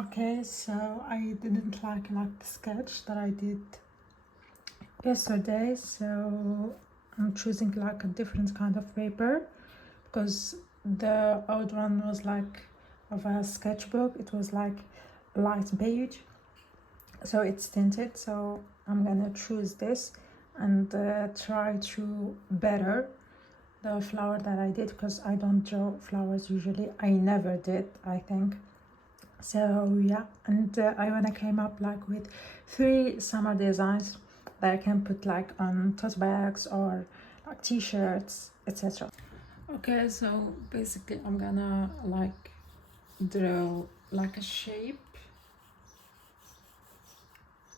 Okay, so I didn't like the sketch that I did yesterday, so I'm choosing like a different kind of paper because the old one was like of a sketchbook. It was like light beige, so it's tinted. So I'm gonna choose this and try to better the flower that I did, because I don't draw flowers usually. I never did, I think. So yeah, and I wanna came up like with 3 summer designs that I can put like on tote bags or like t-shirts, etc. Okay, so basically I'm gonna like draw like a shape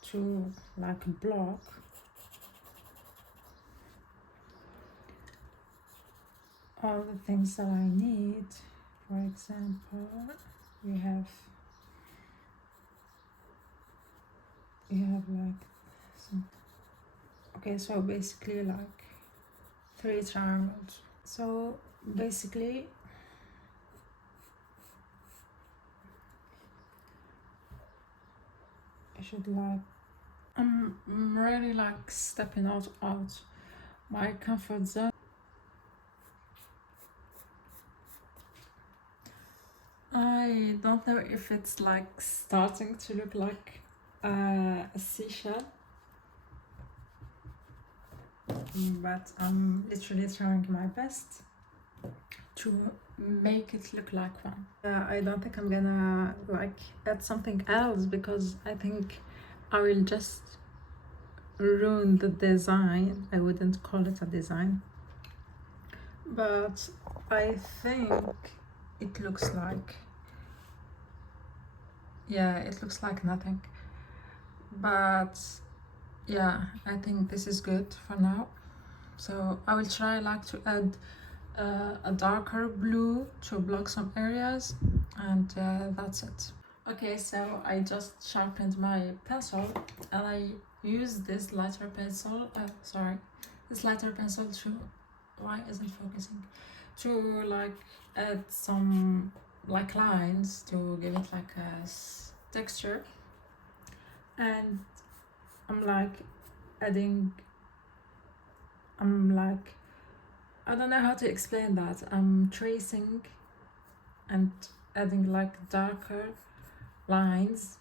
to like a block. All the things that I need. For example, we have like some. Okay, so basically like 3 triangles. So basically I should like, I'm really like stepping out my comfort zone. I don't know if it's like starting to look like a seashell, but I'm literally trying my best to make it look like one. I don't think I'm gonna like add something else, because I think I will just ruin the design. I wouldn't call it a design, but I think it looks like, yeah, it looks like nothing. But yeah, I think this is good for now. So I will try like to add a darker blue to block some areas, and that's it. Okay, so I just sharpened my pencil and I use this lighter pencil, this lighter pencil to, why isn't focusing, to like add some like lines to give it like a texture. And I'm like adding, I don't know how to explain that. I'm tracing and adding like darker lines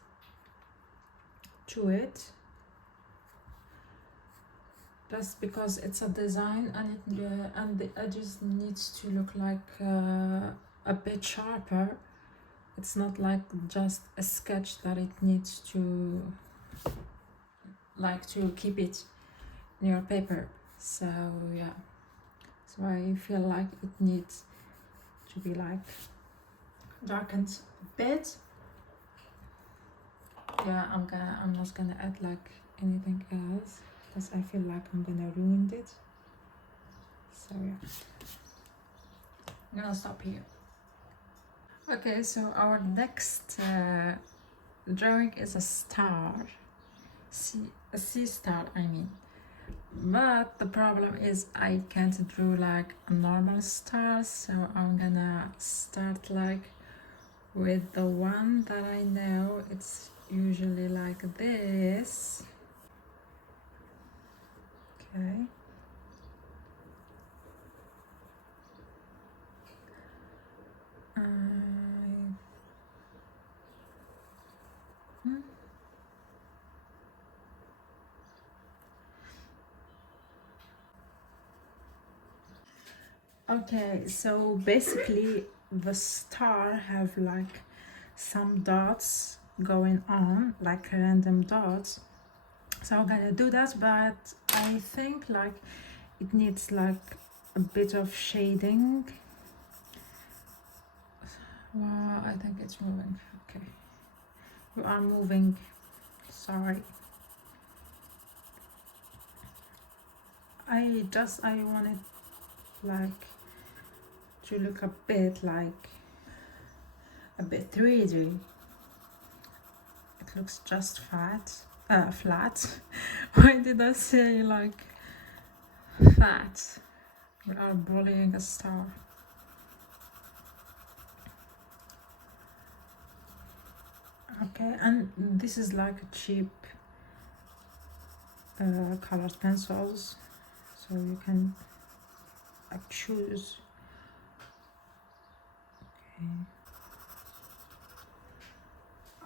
to it, just because it's a design and and the edges needs to look like a bit sharper. It's not like just a sketch that it needs to like to keep it in your paper. So yeah, so I feel like it needs to be like darkened a bit. Yeah, I'm not gonna add like anything else, because I feel like I'm gonna ruin it. So yeah, I'm gonna stop here. Okay, so our next drawing is a star, a sea star, I mean. But the problem is I can't draw like a normal star, so I'm gonna start like with the one that I know. It's usually like this. Okay. Okay, so basically the star have like some dots going on, like random dots. So I'm gonna do that, but I think like it needs like a bit of shading. Wow, I think it's moving. Okay, you are moving. Sorry. I wanted like to look a bit like a bit 3D. It looks just flat. Why did I say like fat? We are bullying a star. Okay, and this is like a cheap colored pencils, so you can choose.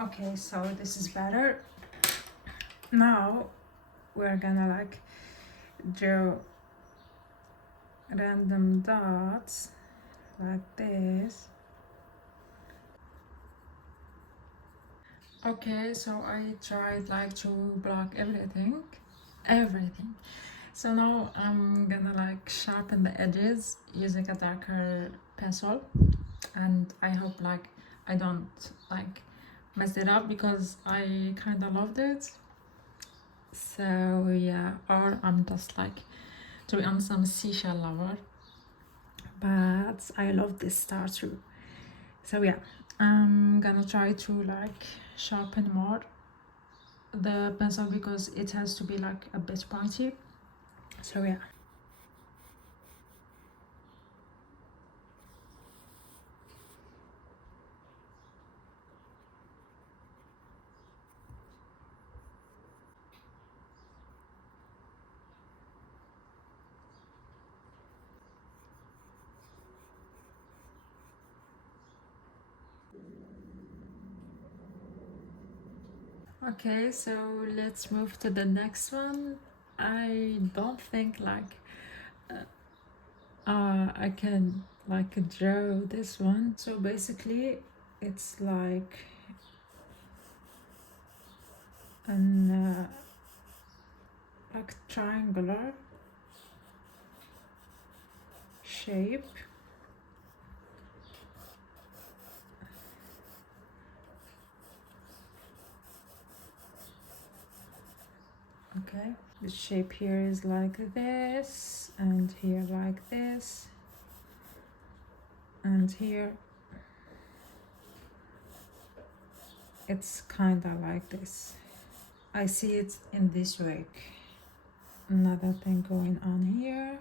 Okay, so this is better. Now we're gonna like draw random dots like this. Okay, so I tried like to block everything. So now I'm gonna like sharpen the edges using a darker pencil, and I hope like I don't like mess it up because I kind of loved it. So yeah, or I'm just like, to be honest, I'm a seashell lover, but I love this star too. So yeah, I'm gonna try to like sharpen more the pencil because it has to be like a bit pointy. So yeah. Okay, so let's move to the next one. I don't think like I can like draw this one. So basically it's like an like triangular shape. Okay, the shape here is like this, and here like this, and here it's kind of like this. I see it in this way. Another thing going on here,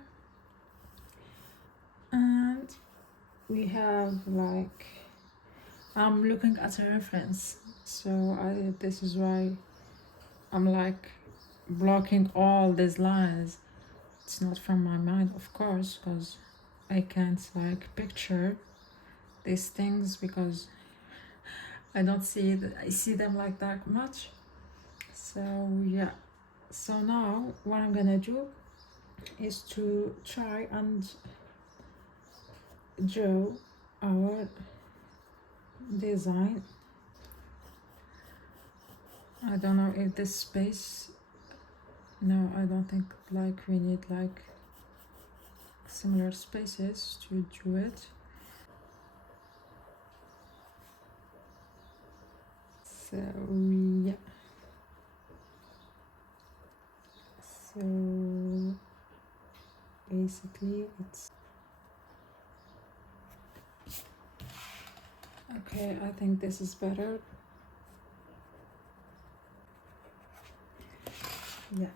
and we have like, I'm looking at a reference, so this is why I'm like blocking all these lines. It's not from my mind, of course, because I can't like picture these things because I don't see I see them like that much. So yeah, so now what I'm gonna do is to try and draw our design. I don't know if this space, no, I don't think like we need like similar spaces to do it. So yeah, so basically it's okay. I think this is better. Yeah.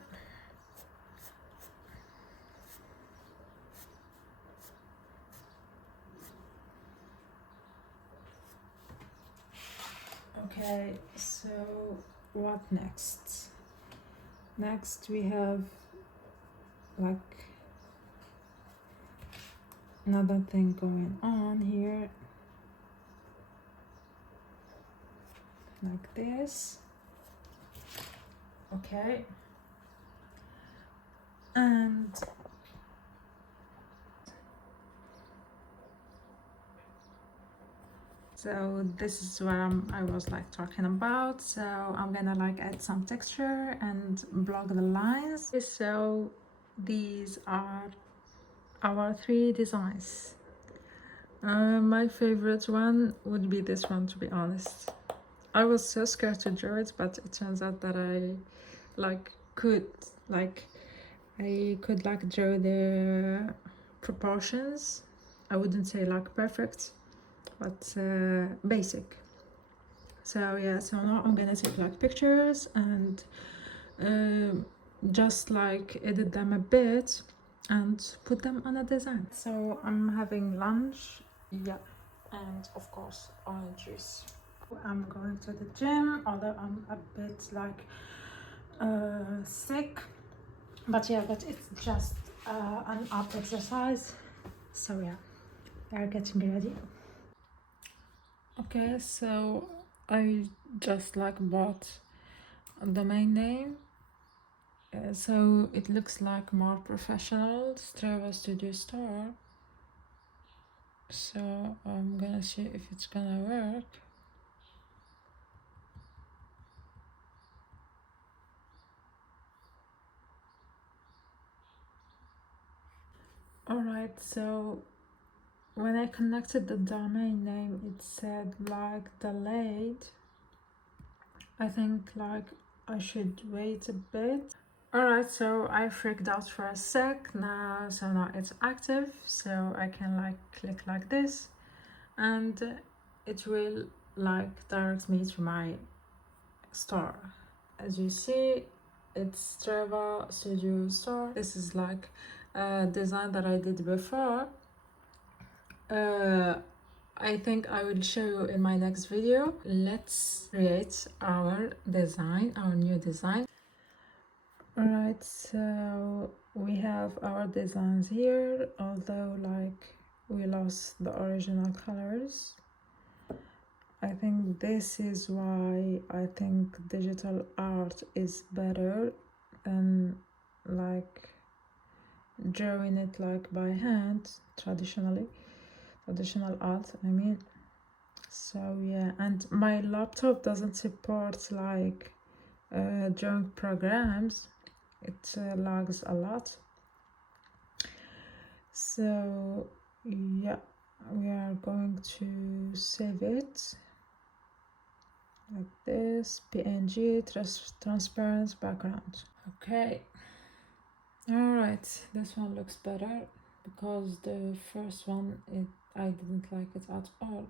Okay, so what next? Next we have like another thing going on here, like this. Okay, and so this is what I was like talking about. So I'm gonna like add some texture and block the lines. So these are our 3 designs. My favorite one would be this one, to be honest. I was so scared to draw it, but it turns out that I could draw the proportions. I wouldn't say like perfect, but basic. So yeah, so now I'm gonna take like pictures and just like edit them a bit and put them on a design. So I'm having lunch, yeah, and of course orange juice. I'm going to the gym, although I'm a bit like sick, but yeah, but it's just an up exercise. So yeah, we are getting ready. Okay, so I just like bought a domain name, so it looks like more professional Strava Studio Store. So I'm gonna see if it's gonna work. Alright, so when I connected the domain name, it said like delayed. I think like I should wait a bit. Alright, so I freaked out for a sec now, so now it's active, so I can like click like this and it will like direct me to my store. As you see, it's Strava Studio Store. This is like a design that I did before. I think I will show you in my next video. Let's create our design, our new design. Alright, so we have our designs here, although like we lost the original colors. I think this is why I think digital art is better than like drawing it like by hand, traditional art, I mean. So yeah, and my laptop doesn't support like drawing programs. It lags a lot. So yeah, we are going to save it like this, PNG, transparent background. Okay, all right, this one looks better because the first one I didn't like it at all.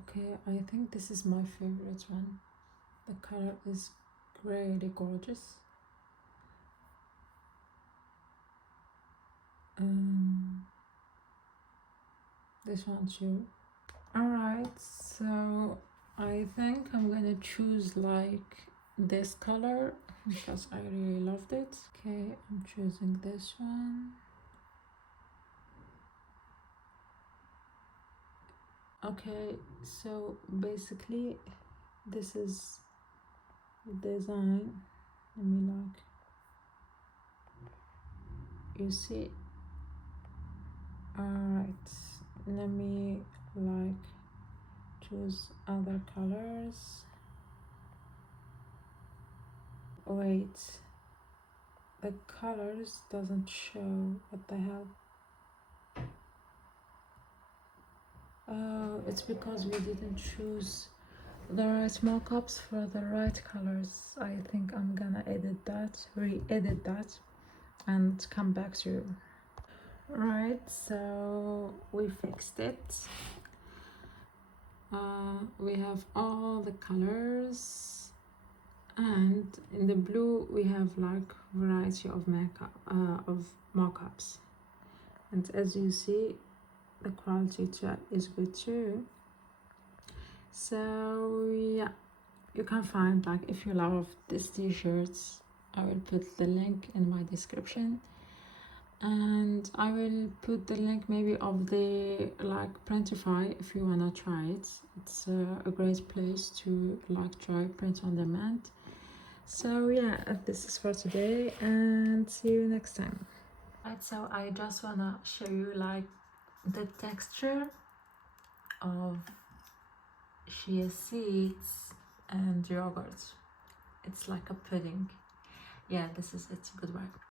Okay, I think this is my favorite one. The color is really gorgeous. This one too. Alright, so I think I'm gonna choose like this color because I really loved it. Okay, I'm choosing this one. Okay, so basically this is the design. Let me like, you see. Alright, let me like choose other colors. Wait, the colors doesn't show. What the hell? Oh, it's because we didn't choose the right mockups for the right colors. I think I'm gonna edit that, re-edit that, and come back to you. Right, so we fixed it. We have all the colors, and in the blue we have like variety of makeup of mockups, and as you see, the quality is good too. So yeah, you can find like, if you love these t-shirts, I will put the link in my description, and I will put the link maybe of the like Printify if you wanna try it. It's a great place to like try print on demand. So yeah, this is for today, and see you next time. Right, so I just wanna show you like the texture of chia seeds and yogurt. It's like a pudding. Yeah, this is it's good work.